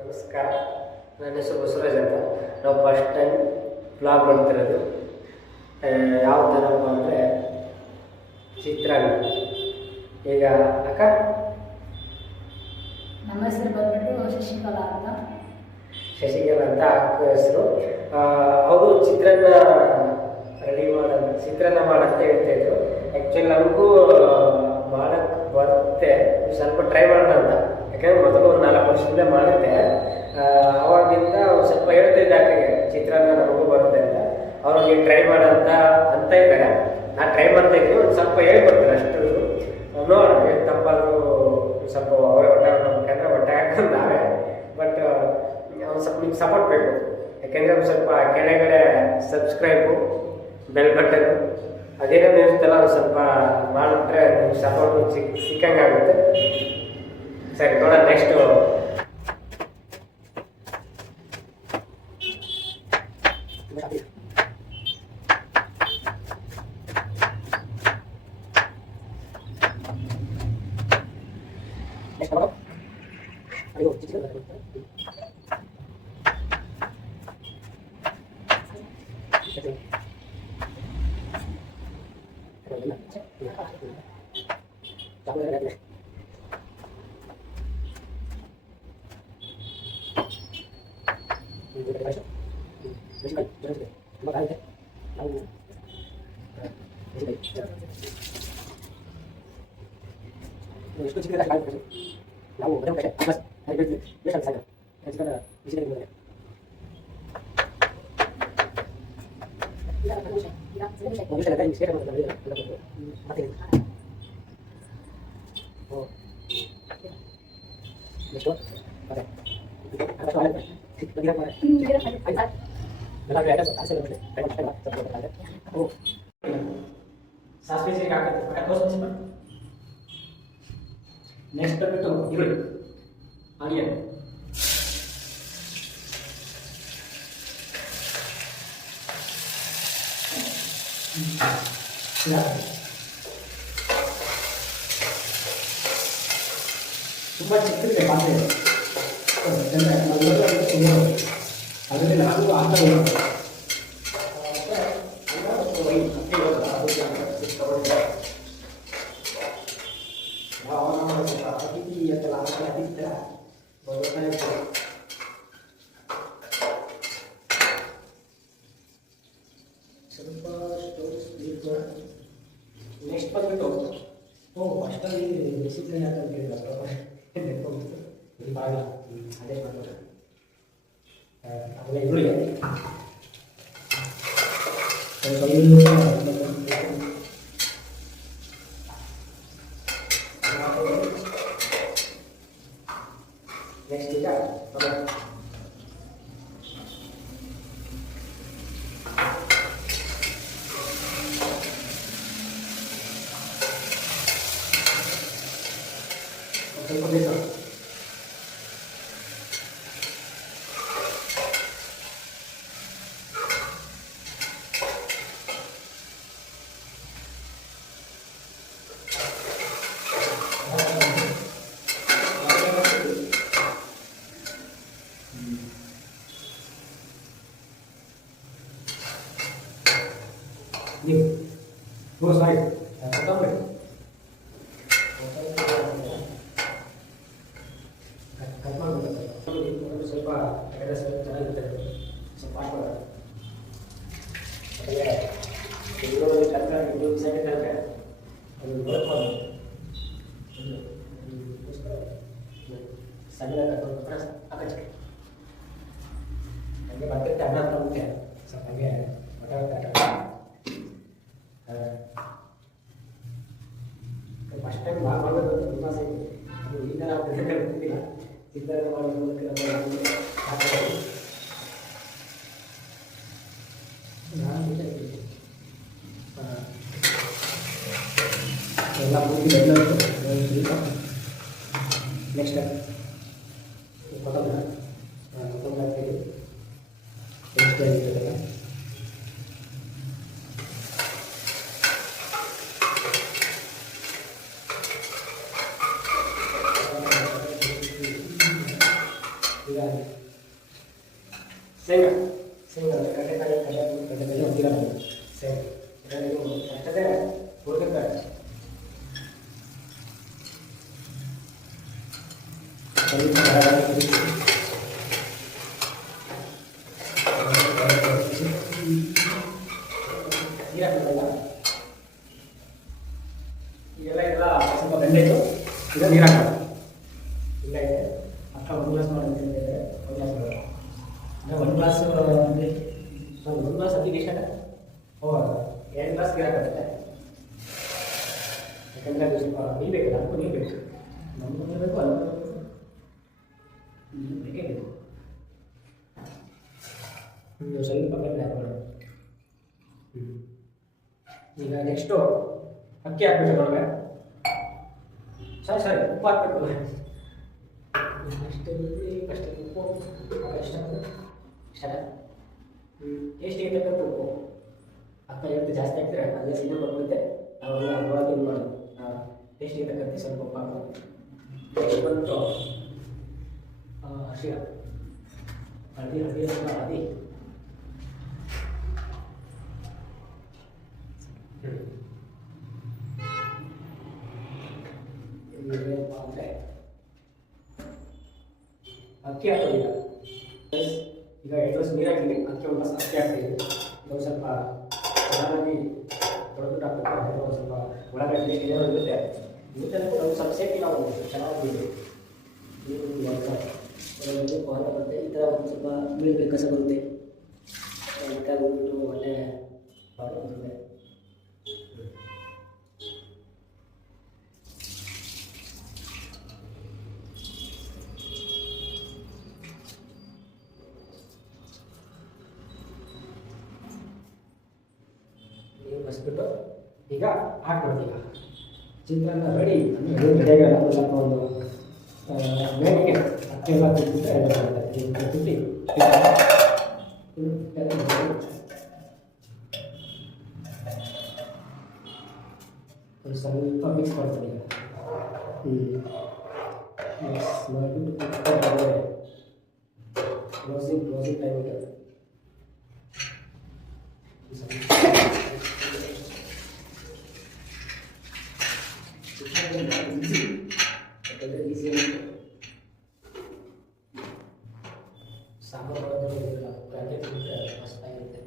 ನಮಸ್ಕಾರ, ನನ್ನ ಹೆಸರು ಬಸವರಾಜ್ ಅಂತ. ನಾವು ಫಸ್ಟ್ ಟೈಮ್ ಬ್ಲಾಗ್ ಮಾಡ್ತಿರೋದು. ಯಾವ ಥರಪ್ಪ ಅಂದರೆ ಚಿತ್ರಾನ್ನ. ಈಗ ಅಕ್ಕ, ನಮ್ಮ ಹೆಸರು ಬಂದ್ಬಿಟ್ಟು ಶಶಿಕಲಾ ಅಂತ. ಶಶಿಕಲಾ ಅಂತ ಅಕ್ಕ ಹೆಸರು. ಅವರು ಚಿತ್ರಾನ್ನ ಮಾಡಂತ ಹೇಳ್ತಾಯಿದ್ರು. ಆ್ಯಕ್ಚುಲಿ ನಮಗೂ ಮಾಡೋಕ್ಕೆ ಬರುತ್ತೆ, ಸ್ವಲ್ಪ ಟ್ರೈ ಮಾಡೋಣ ಅಂತ. ಯಾಕಂದರೆ ಮೊದಲು ಒಂದು 4 ವರ್ಷದಿಂದ ಮಾಡಿದ್ದೆ. ಅವಾಗಿಂದ ಸ್ವಲ್ಪ ಹೇಳ್ತಿದ್ದೆ ಅಕ್ಕಗೆ ಚಿತ್ರಾನ್ನ ನಮಗೂ ಬರುತ್ತೆ ಅಂತ. ಅವ್ರಿಗೆ ಟ್ರೈ ಮಾಡೋಂತ ಅಂತ ಇದ್ದಾರೆ. ನಾನು ಟ್ರೈ ಮಾಡ್ತಾ ಇದ್ದೀನಿ, ಒಂದು ಸ್ವಲ್ಪ ಹೇಳ್ಕೊಡ್ತೀನಿ ಅಷ್ಟು. ನೋಡಿ ತಪ್ಪಾದರೂ ಸ್ವಲ್ಪ ಅವರೇ ಹೊಟ್ಟೆ ಹಾಕೋಬೇಕಂದ್ರೆ ಹೊಟ್ಟೆ ಹಾಕೊಂಡು ನಾವೇ. ಬಟ್ ಒಂದು ಸ್ವಲ್ಪ ನಿಮ್ಗೆ ಸಪೋರ್ಟ್ ಬೇಕು. ಯಾಕೆಂದರೆ ಒಂದು ಸ್ವಲ್ಪ ಕೆಳಗಡೆ ಸಬ್ಸ್ಕ್ರೈಬು, ಬೆಲ್ ಬಟನ್ ಅದೇನೇನು ಇರುತ್ತಲ್ಲ ಒಂದು ಸ್ವಲ್ಪ ಮಾಡಿಬಿಟ್ರೆ ನಿಮ್ಗೆ ಸಪೋರ್ಟು ಸಿಕ್ಕಂಗಾಗುತ್ತೆ. ಸರಿ, ನೋಡೋಣ ನೆಕ್ಸ್ಟು. ಸಾಸಿವೆ ಜೀರಿಗೆ ಹಾಕುತ್ತೆ. ನೆಕ್ಸ್ಟ್ ಬಂದ್ಬಿಟ್ಟು ಈರುಳ್ಳಿ, ಆನಿಯನ್, ತುಂಬ ಚಿಕ್ಕದಿದೆ ಪಾತ್ರೆ. ಅದರಲ್ಲಿ ನಾವು ಹಾಕಬಹುದು. ನೆಕ್ಸ್ಟ್ ಬಂದ್ಬಿಟ್ಟು ಅಷ್ಟಲ್ಲಿ ಡಿಸಿಪ್ಲಿನ್ ಅಂತ ಕೇಳಿದ್ರು. ಇದು ಬಾಗಿಲ್ಲ, ಅದೇ ಮಾಡ್ತಾರೆ. ಆಮೇಲೆ ಈರುಳ್ಳಿ ನೆಕ್ಸ್ಟ್ ಈಗ ಸ್ವಲ್ಪ ಬೇಸ ನೀವು ಸಾರಿ ಕೊತ್ತಂಬರಿ ಕಟ್ ಮಾಡ್ಬೇಕು. ಸ್ವಲ್ಪ ಎಡೆ ಸ್ವಲ್ಪ ಚೆನ್ನಾಗಿರ್ತದೆ, ಸ್ವಲ್ಪ ಹಾಕೋದು. ಆಮೇಲೆ ಬೆಂಗಳೂರಲ್ಲಿ ತರಕಾರಿ ಇನ್ನೊಂದು ಸೈಡ್ ತರಕಾರಿ ಅದು ಬರ್ಕೊಂಡು ಸಣ್ಣ ಹಾಕಿ ಹಂಗೆ ಮತ್ತೆ ಅನ್ನ ಅಂತ ಮುಖ್ಯ. ಸ್ವಲ್ಪ ಹಂಗೆ ಫಸ್ಟ್ ಟೈಮ್ ಭಾಳ ಮಾಡೋದು ತುಂಬ ಆಸೆ. ಅದು ಈಗ ನಾವು ಗೊತ್ತಿಲ್ಲ, ಚಿತ್ರಾನ್ನ ಮಾಡೋದಕ್ಕೆ ಎಲ್ಲ ಪೂರ್ತಿ ಬೆಲ್ಲ. ನೆಕ್ಸ್ಟ್ ಕೊತ್ತಂಬರಿ ಹಾಕ್ತೀವಿ. ನೆಕ್ಸ್ಟ್ ಆಗಿರ್ತದೆ ಈಗ ಈಗ ಶೇಂಗಾ ಅಂದರೆ ಕಡಲೆಕಾಯಿ ಹೊಂದಿಲ್ಲ ಶೇಂಗಾ ಇದು ಅಷ್ಟೇ ಹುಡುಗಿರ್ತಾರೆ. ಇದೆಲ್ಲ ಸ್ವಲ್ಪ ಬೆಂಡೆ ಇತ್ತು, ಈಗ ನೀರು ಹಾಕೋದು. ಇಲ್ಲ ಇದೆ ಅಕ್ಕ 1 ಗ್ಲಾಸ್ ಮಾಡೋದು ಹೇಳಿದ್ರೆ 1 ಗ್ಲಾಸ್ ಮಾಡೋದು. ಅಂದರೆ 1 ಗ್ಲಾಸ್ ಅಂದರೆ 1 ಗ್ಲಾಸ್ ಅತಿಗೆ ಇಷ್ಟ ಹೋಗೋದು 2 ಗ್ಲಾಸ್ ನೀರು ಹಾಕುತ್ತೆ. ಯಾಕಂದರೆ ಅದು ಸ್ವಲ್ಪ ನೀರು ಬೇಕು, ಅದಕ್ಕೂ ನೀರು ಬೇಕು, ನಮ್ಗೆ ಬೇಕು ಅದು ನೀರು ಬೇಕೇ ಬೇಕು. ಸ್ವಲ್ಪ ಬೆಂಡೆ ಹಾಕೋಣ. ಈಗ ನೆಕ್ಸ್ಟು ಅಕ್ಕಿ ಹಾಕ್ಬೇಕು ನೋಡ್ರೆ. ಸರಿ ಉಪ್ಪು ಹಾಕ್ಬೇಕು. ಅಷ್ಟೇ ಉಪ್ಪು ಇಷ್ಟ ಟೇಸ್ಟಿಗೆ ತಕ್ಕಂಥ ಉಪ್ಪು. ಅಕ್ಕ ಇವತ್ತು ಜಾಸ್ತಿ ಹಾಕ್ತಾರೆ, ಅದೇ ಸಿನಿಮಾ ಬಂದ್ಬಿಡುತ್ತೆ. ಅವೆಲ್ಲ ಅದ್ರೊಳಗೆ ಇದು ಮಾಡೋದು ಟೇಸ್ಟಿಗೆ ತಕ್ಕಂತೆ ಸ್ವಲ್ಪ ಉಪ್ಪು ಹಾಕೋದು. ನೆಕ್ಸ್ಟ್ ಬಂದು ಅರಿಶಿಣ, ಹಳದಿ ಹಳದಿ ಅಂದರೆ ಅಕ್ಕಿ ಹಾಕೋದಿಲ್ಲ. ಈಗ 2 ಗ್ಲಾಸ್ ನೀರು ಹಾಕಿದ್ದೀನಿ, ಅಕ್ಕಿ 1 ಗ್ಲಾಸ್ ಅಕ್ಕಿ ಹಾಕ್ತೀನಿ. ಇದು ಸ್ವಲ್ಪ ಚೆನ್ನಾಗಿ ತೊಳೆದು ಹಾಕ್ಬೇಕು. ಸ್ವಲ್ಪ ಒಳಗಡೆ ಟೇಸ್ಟ್ ಏನೋ ಇರುತ್ತೆ ನಾವು ಸ್ವಲ್ಪ ಸೇಫ್ಟಿ ನಾವು ಚೆನ್ನಾಗಿ ಬರುತ್ತೆ. ಈ ಥರ ಒಂದು ಸ್ವಲ್ಪ ಮೀನು ಕಸ ಬರುತ್ತೆ, ಮತ್ತೆ ಹೋಗ್ಬಿಟ್ಟು ಒಳ್ಳೆ ಬರುತ್ತೆ. ಬಸ್ಬಿಟ್ಟು ಈಗ ಹಾಕ್ಬಿಡ್ತೀವಿ. ಈಗ ಚಿತ್ರಾನ್ನ ರೆಡಿ ಅಂದರೆ ರೆಡಿಯಾಗಲ್ಲ, ಸ್ವಲ್ಪ ಒಂದು ಮೇಲಿಗೆ ಅಕ್ಕಿ ಎಲ್ಲ ತಿಂಬಿಟ್ಟು ಸ್ವಲ್ಪ ಮಿಕ್ಸ್ ಮಾಡ್ತೀನಿ. ಮಿಕ್ಸ್ ಮಾಡಿಬಿಟ್ಟು ಕ್ಲೋಸಿಂಗ್ ಟೈಮಿಗೆ ಈಸಿ ಸಾಂಬಾರು ಮಾಡೋದಿಲ್ಲ, ಗಂಟೆ ತಿಂದರೆ ಮಸ್ತಾಗಿರುತ್ತೆ.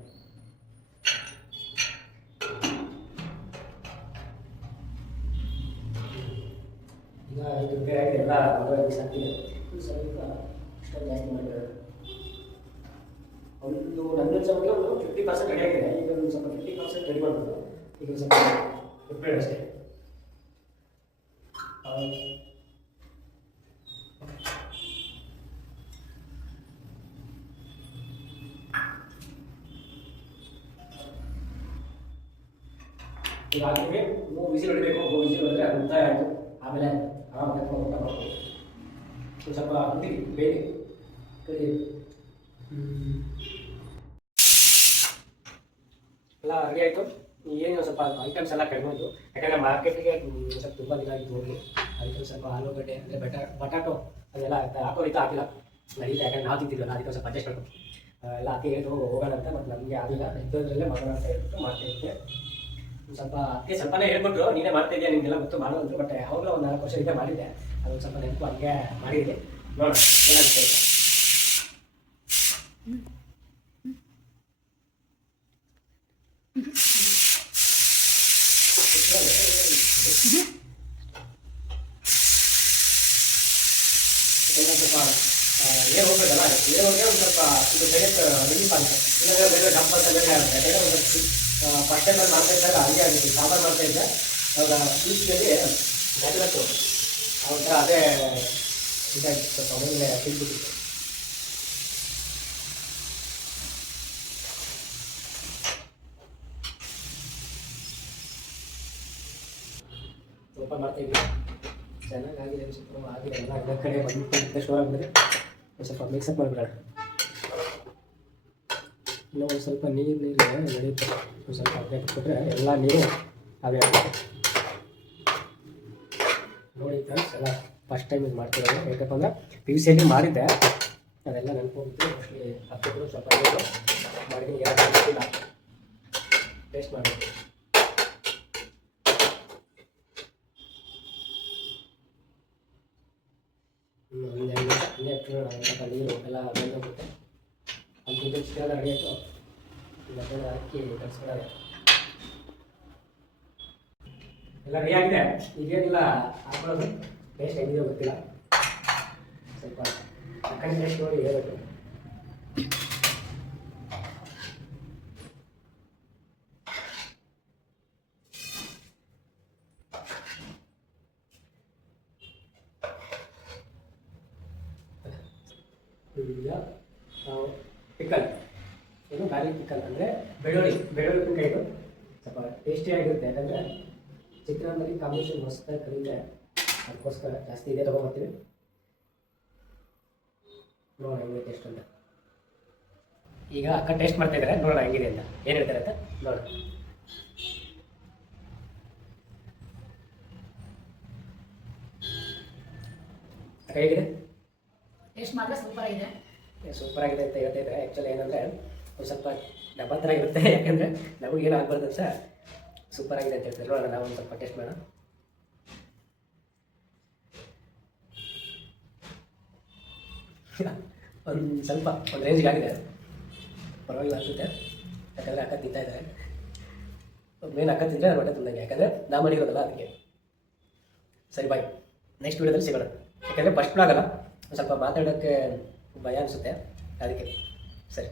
ಈಗ ಇದು ಬೇರೆ ಎಲ್ಲ ಮದುವೆ ಬಿಸಾಕ್ತೀನಿ. ಸ್ವಲ್ಪ ಇಷ್ಟ ಜಾಸ್ತಿ ಮಾಡಿರೋದು ಒಂದು ನನ್ನ ಸಮಯಕ್ಕೆ ಒಂದು 50% ರೆಡಿ ಆಗಿದೆ. ಈಗ ಒಂದು ಸ್ವಲ್ಪ 50% ರೆಡಿ ಮಾಡ್ಬೋದು. ಈಗ ಸ್ವಲ್ಪ ಉಪ್ಪೇಳು ಅಷ್ಟೇ. ಈಗ ಹಾಕಿದ್ವಿ, 3 ವಿಸಿಲ್ ಹೊಡಿಬೇಕು. 3 ವಿಸಿಲ್ ಹೊಡೆದ್ರೆ ಅದು ಮುಕ್ತಾಯ ಆಯಿತು. ಆಮೇಲೆ ಆರಾಮಾಗಿ ಕಟ್ಕೊಂಡು ಊಟ ಮಾಡ್ಬೋದು. ಸ್ವಲ್ಪ ಕುದಿಲಿ ಬೇಗ ಕಡಿ ಎಲ್ಲ ರೆಡಿ ಆಯಿತು. ಏನು ಸ್ವಲ್ಪ ಐಟಮ್ಸ್ ಎಲ್ಲ ಕಡಿಮೆ ಇತ್ತು, ಯಾಕಂದರೆ ಮಾರ್ಕೆಟಿಗೆ ಸ್ವಲ್ಪ ತುಂಬ ದಿನ ಆಗಿತ್ತು ಹೋಗಿ. ಅದಕ್ಕೆ ಸ್ವಲ್ಪ ಆಲೂಗಡ್ಡೆ ಅಂದರೆ ಬಟಾಟೋ ಅದೆಲ್ಲ ಹಾಕೋದೈತೆ ಹಾಕಿಲ್ಲ ನಡೀತಾ, ಯಾಕಂದ್ರೆ ನಾವು ತಿಂತಿದ್ವಲ್ಲ ಅದಕ್ಕೆ ಸ್ವಲ್ಪ ಅಡ್ಜಸ್ಟ್ ಮಾಡ್ಕೊಂಡು ಎಲ್ಲ ಹಾಕಿ ಹೇಳಿದ್ರು ಹೋಗೋಣ ಅಂತ. ಮತ್ತು ನಮಗೆ ಆಗಿಲ್ಲ, ಇದ್ದದ್ರಲ್ಲೇ ಮಾಡೋಣ ಅಂತ ಹೇಳ್ಬಿಟ್ಟು ಮಾಡ್ತಾಯಿದ್ದೆ. ಸ್ವಲ್ಪ ಅದಕ್ಕೆ ಸ್ವಲ್ಪನೇ ಹೇಳ್ಕೊಟ್ರು, ನೀನೇ ಮಾಡ್ತಾ ಇದೆಯಾ ನಿಮಗೆಲ್ಲ ಗೊತ್ತು ಮಾಡೋದು. ಬಟ್ ಅವಾಗಲೂ ಒಂದು 4 ವರ್ಷ ಹಿಂದೆ ಮಾಡಿದ್ದೆ, ಅದೊಂದು ಸ್ವಲ್ಪ ನೆನಪು ಹಂಗೆ ಮಾಡಿದ್ದೆ. ನೋಡೋಣ ಏನಾಗುತ್ತೆ. ಸ್ವಲ್ಪ ಏರ್ ಹೋಗ್ಬೇಕಲ್ಲ, ಏರ್ ಹೋಗಿ ಒಂದು ಸ್ವಲ್ಪ ಇದು ಬೇಗ ರಿಲೀಫ್ ಆಗುತ್ತೆ. ಇಲ್ಲಾಂದರೆ ಬೇರೆ ಡಂಪ್ ಅಂತ ಬೇರೆ ಆಗುತ್ತೆ. ಯಾಕಂದರೆ ಒಂದು ಫಸ್ಟ್ ಟೈಮ್ ಮಾಡ್ತಾ ಇದ್ದಾಗ ಹಂಗೆ ಆಗುತ್ತೆ. ಸಾಂಬಾರು ಮಾಡ್ತಾ ಇದ್ದೆ ಅವಾಗ ಪೀಸ್ನಲ್ಲಿ ನ್ಯಾಚುರಲ್ಸು ಒಂಥರ ಅದೇ ಇದಾಗಿತ್ತು, ಸ್ವಲ್ಪ ಆಮೇಲೆ ತಿಳ್ಬಿಟ್ಟಿತ್ತು. ಸ್ವಲ್ಪ ಮಾಡ್ತಾಯಿದ್ವಿ, ಚೆನ್ನಾಗಾಗಿದೆ. ಸ್ವಲ್ಪ ಆಗಿದೆ ಎಲ್ಲ ಎಲ್ಲ ಕಡೆ ಬಂದು ಶೋರ್ ಆಗಿದ್ರೆ ಸ್ವಲ್ಪ ಮಿಕ್ಸಪ್ ಮಾಡಿಬಿಡೋಣ. ಇನ್ನೂ ಒಂದು ಸ್ವಲ್ಪ ನೀರು ನಡೆಯುತ್ತೆ. ಒಂದು ಸ್ವಲ್ಪ ಅದೇ ಕೊಟ್ಟರೆ ಎಲ್ಲ ನೀರು ಅವೇ ಆಗುತ್ತೆ. ನೋಡಿ ಫ್ರೆಂಡ್ಸ್, ಎಲ್ಲ ಫಸ್ಟ್ ಟೈಮ್ ಇದು ಮಾಡ್ತಿರೋದು. ಯಾಕಪ್ಪ ಅಂದರೆ PUCಯಲ್ಲಿ ಮಾಡಿದ್ದೆ, ಅದೆಲ್ಲ ನೆನ್ಪೋಗ್ಬಿಟ್ಟು ಮೋಸ್ಟ್ಲಿ ಹತ್ತಿದ್ರು ಸ್ವಲ್ಪ ಮಾಡಿದ್ದೀನಿ, ಯಾರು ಗೊತ್ತಿಲ್ಲ, ಟೇಸ್ಟ್ ಮಾಡಬೇಕು. ಒಂದು 2 ನಿಮಿಷ ಹಂಗೆ ಇಟ್ಕೊಳ್ಳೋಣ, ಸ್ವಲ್ಪ ನೀರು ಎಲ್ಲ ಬೆಂದೋಗುತ್ತೆ. ಅದು ಚಿಕನ್ ರೆಡಿ ಆಯಿತು, ಇದನ್ನು ಹಾಕಿ ಕಲಿಸ್ಕೊಳ್ಳೋದು. ಎಲ್ಲ ರೆಡಿ ಆಗಿದೆ, ಈಗೇನಿಲ್ಲ ಹಾಕೊಳ್ಳೋದು. ಟೇಸ್ಟ್ ಹೆಂಗಿದೆಯೋ ಗೊತ್ತಿಲ್ಲ, ಸ್ವಲ್ಪ ಚಿಕನ್ ಟೇಸ್ಟ್ ನೋಡಿ ಹೇಳಬೇಕು. ಈಗ ನಾವು ಪಿಕಲ್, ಇದು ಗಾರ್ಲಿಕ್ ಪಿಕಲ್ ಅಂದರೆ ಬೆಳ್ಳುಳ್ಳಿ ಉಪ್ಪಿನಕಾಯಿ. ಇದು ಸ್ವಲ್ಪ ಟೇಸ್ಟಿಯಾಗಿರುತ್ತೆ, ಯಾಕಂದರೆ ಚಿತ್ರಾನ್ನದಲ್ಲಿ ಕಾಂಬಿನೇಷನ್ ಮಸ್ತಾಗಿ ಕಲಿತೆ, ಅದಕ್ಕೋಸ್ಕರ ಜಾಸ್ತಿ ಇದೆ ತೊಗೊಂಬರ್ತೀವಿ. ನೋಡೋಣ ಹೆಂಗಿದೆ ಟೇಸ್ಟ್ ಅಂತ. ಈಗ ಅಕ್ಕ ಟೇಸ್ಟ್ ಮಾಡ್ತಾ ಇದ್ದಾರೆ, ನೋಡೋಣ ಹೆಂಗಿದೆ ಅಂತ, ಏನು ಹೇಳ್ತಾರೆ ಅಂತ ನೋಡೋಣ. ಅಕ್ಕ ಹೇಗಿದೆ? ಟೇಸ್ಟ್ ಮಾತ್ರ ಸೂಪರ್ ಆಗಿದೆ. ಸೂಪರ್ ಆಗಿದೆ ಅಂತ ಹೇಳ್ತಾ ಇದ್ದಾರೆ. ಆ್ಯಕ್ಚುಲಿ ಏನಂದರೆ ಒಂದು ಸ್ವಲ್ಪ ಡಬ್ಬ ಥರ ಇರುತ್ತೆ, ಯಾಕಂದರೆ ನಮಗೇನು ಆಗ್ಬಾರ್ದು ಅಂತ ಸೂಪರ್ ಆಗಿದೆ ಅಂತ ಹೇಳ್ತಾರೆ. ನೋಡೋಣ ನಾವು ಒಂದು ಸ್ವಲ್ಪ ಟೇಸ್ಟ್ ಮಾಡೋಣ. ಒಂದು ಸ್ವಲ್ಪ ಒಂದು ರೇಂಜ್ಗೆ ಆಗಿದೆ, ಪರವಾಗಿಲ್ಲ ಅನಿಸುತ್ತೆ. ಯಾಕಂದರೆ ಅಕ್ಕ ತಿಂತಾ ಇದ್ದಾರೆ, ಮೇನ್ ಅಕ್ಕ ತಿಂದರೆ ನಾನು ಹೊಟ್ಟೆ ತಿಂದಂಗೆ, ಯಾಕಂದರೆ ನಾ ಮಾಡಿರೋದಲ್ಲ ಅದಕ್ಕೆ. ಸರಿ ಬಾಯ್, ನೆಕ್ಸ್ಟ್ ವೀಡಿಯೋದಲ್ಲಿ ಸಿಗೋಣ. ಯಾಕಂದರೆ ಫಸ್ಟ್ ಆಗಲ್ಲ, ಸ್ವಲ್ಪ ಮಾತಾಡೋಕ್ಕೆ ಭಯ ಅನಿಸುತ್ತೆ ಅದಕ್ಕೆ. ಸರಿ.